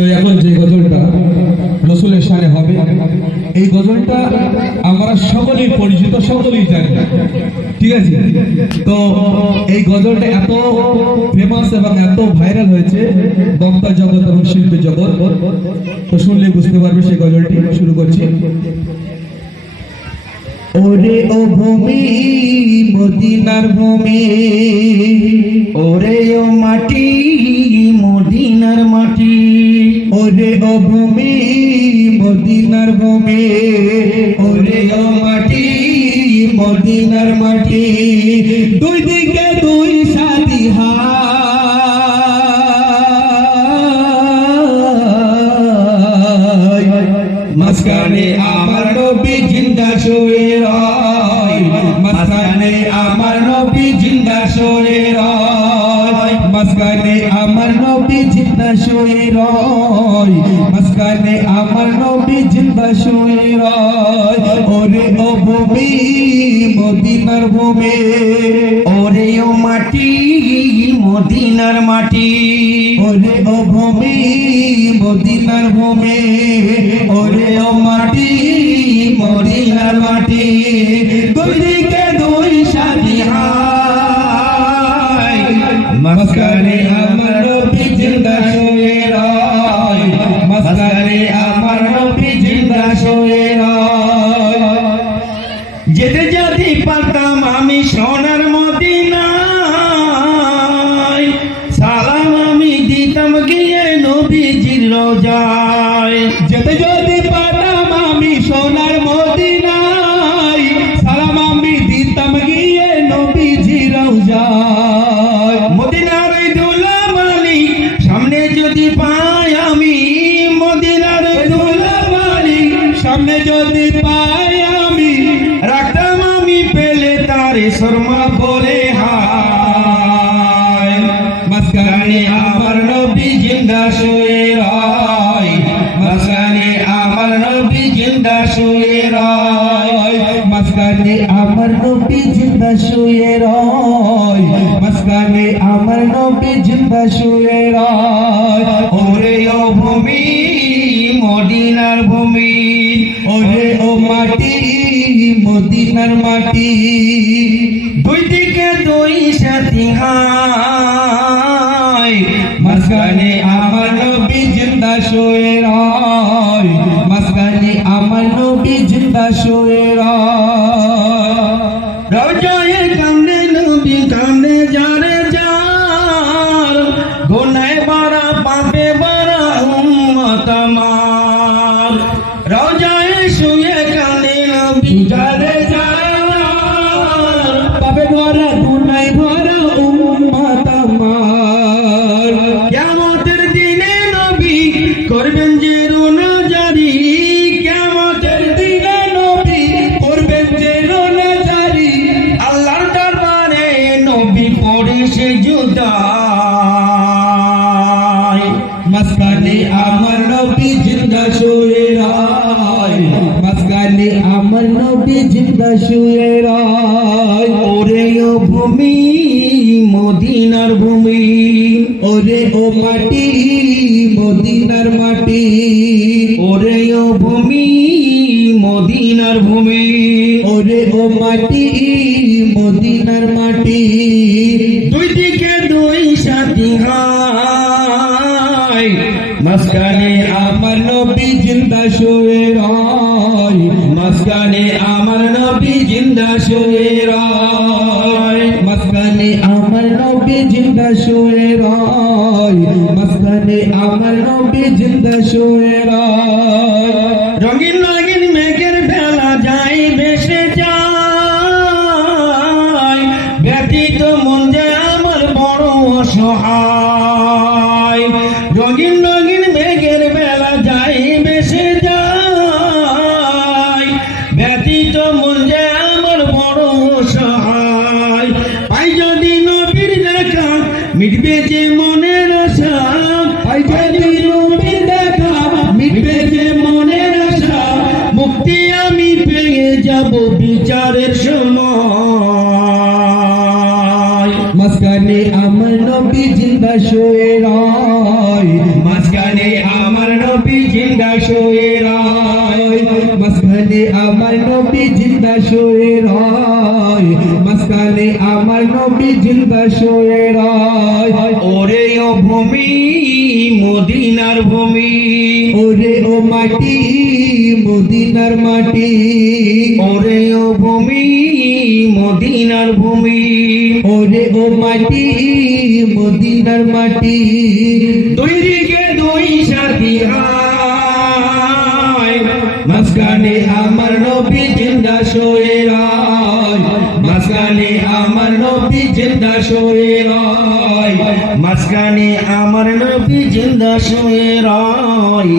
তো এখন যে গজলটা রসুলের শানে হবে, এই গজলটা আমরা সকলেই পরিচিত, সকলেই জানি, ঠিক আছে? তো এই গজলটা এত ফেমাস এবং এত ভাইরাল হয়েছে বক্তা জগৎ এবং শিল্পী জগৎ, তো শুনলে বুঝতে পারবে সেই গজলটি। শুরু করছি। ওরে ও ভূমি মদিনার ভূমি, ওরে ও মাটি মদিনার মাটি, ওরে ও ভূমি মদিনার ভূমি, ওরে ও মাটি মদিনার মাটি, দুই দিকে দুই সাথী হায়, মাঝখানে আমার নবী জিন্দা শুয়ে রয়, মাঝখানে আমার নবী জিন্দা শুয়ে রয়, মাঝখানে আমার নবী জিন্দা শুয়ে রয়, মাঝখানে আমার নবী জিন্দা শুয়ে রয়। ওরে ও ভূমি মদিনার ভূমি, ওরে ও মাটি মদিনার মাটি, ওরে ও ভূমি মদিনার ভূমি, ওরে ও মাটি মদিনার মাটি, দুই দিকে দুই সাথী হায়, মাঝখানে আমার নবী জিন্দা শুয়ে রয়, মাঝখানে আমার নবী জিন্দা শুয়ে রয়। যেতে যদি পারতাম আমি সোনার মদিনায়, সালাম আমি দিতাম গিয়ে নবীজির রোজায়। যেতে যদি পারতাম আমি সোনার মদিনায়, সালাম আমি দিতাম গিয়ে নবীজির রওজায়। মদিনার দুলা মালিক সামনে যদি পাই আমি, মদিনার দুলা মালিক সামনে যদি পাই আমি, রাখতাম আমি পেলে তারে শর্মা করে হায়। মাঝখানে আমার নবী জিন্দা শুয়ে রয়, মাঝখানে আমার নবী জিন্দা শুয়ে রয়, মাঝখানে আমার নবী জিন্দা শুয়ে রয়, মাঝখানে আমার নবী জিন্দা শুয়ে রয়। ওরে ও ভূমি মদিনার ভূমি, ওরে ও মাটি মদিনার মাটি, দুই দিকে দুই সাথী হায়, মাঝখানে আমার নবী জিন্দা শুয়ে রয়, মাঝখানে আমার নবী জিন্দা শুয়ে রয়। রওজায় কান্দে নবী কান্দে যারে যার, গুনায় বাড়া পাপে বাড়া উম্মত আমার। রওজায় শুয়ে কান্দে নবী যারে যার, পাপে ভরা গুনায় ভরা উম্মত আমার। কিয়ামতের দিনে নবী করবেন যে রোনা জারি, কিয়ামতের দিনে নবী করবেন যে রোনা জারি, আল্লাহর দরবারে নবী পড়ে সে জুদাই। মাঝখানে আমার নবী জিন্দা শুয়ে রয়, মাঝখানে আমার নবী জিন্দা শুয়ে রয়। ওরে ও ভূমি মদিনার ভূমি, ওরে ও মাটি মদিনার মাটি, ওরে ও ভূমি মদিনার ভূমি, ওরে ও মাটি মদিনার মাটি, দুই দিকে দুই সাথী হায়, মাঝখানে আমার নবী জিন্দা শুয়ে রয়, মাঝখানে আমার নবী জিন্দা শুয়ে রয়, মাঝখানে আমার নবী জিন্দা শুয়ে রয়, মাঝখানে আমার নবী জিন্দা শুয়ে রয়। রঙিন রঙিন মেঘের বেলা যাই ভেসে যায়, ব্যতীত মন যে আমার বড় অসহায়। রঙিন রঙিন মেঘের বেলা যাই ভেসে যায়, ব্যতীত মন যে আমার বড় অসহায়। পাই যদি নবীর দেখা মিটবে যে মনের আশা, পাই যদি নবীর দেখা মিটবে যে মনের আশা, মুক্তি আমি পেয়ে যাব বিচারের সময়। মাঝখানে আমার নবী জিন্দা শুয়ে রয়, মাঝখানে আমার শুয়ে রয় মাঝখানে আমার নবী জিন্দা শুয়ে রয় মাঝখানে আমার নবী জিন্দা শুয়ে রয় ওরে ও ভূমি মদিনার ভূমি ওরে ও মাটি মদিনার মাটি ওরে ও ভূমি মদিনার ভূমি ওরে ও মাটি মদিনার মাটি দুই দিকে দুই সাথী আয় মাঝখানে আমার নবী জিন্দা শুয়ে রয় মাঝখানে আমার নবী জিন্দা শুয়ে রয় মাঝখানে আমার নবী জিন্দা শুয়ে রয়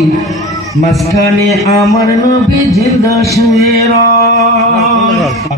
মাঝখানে আমার নবী জিন্দা শুয়ে রয়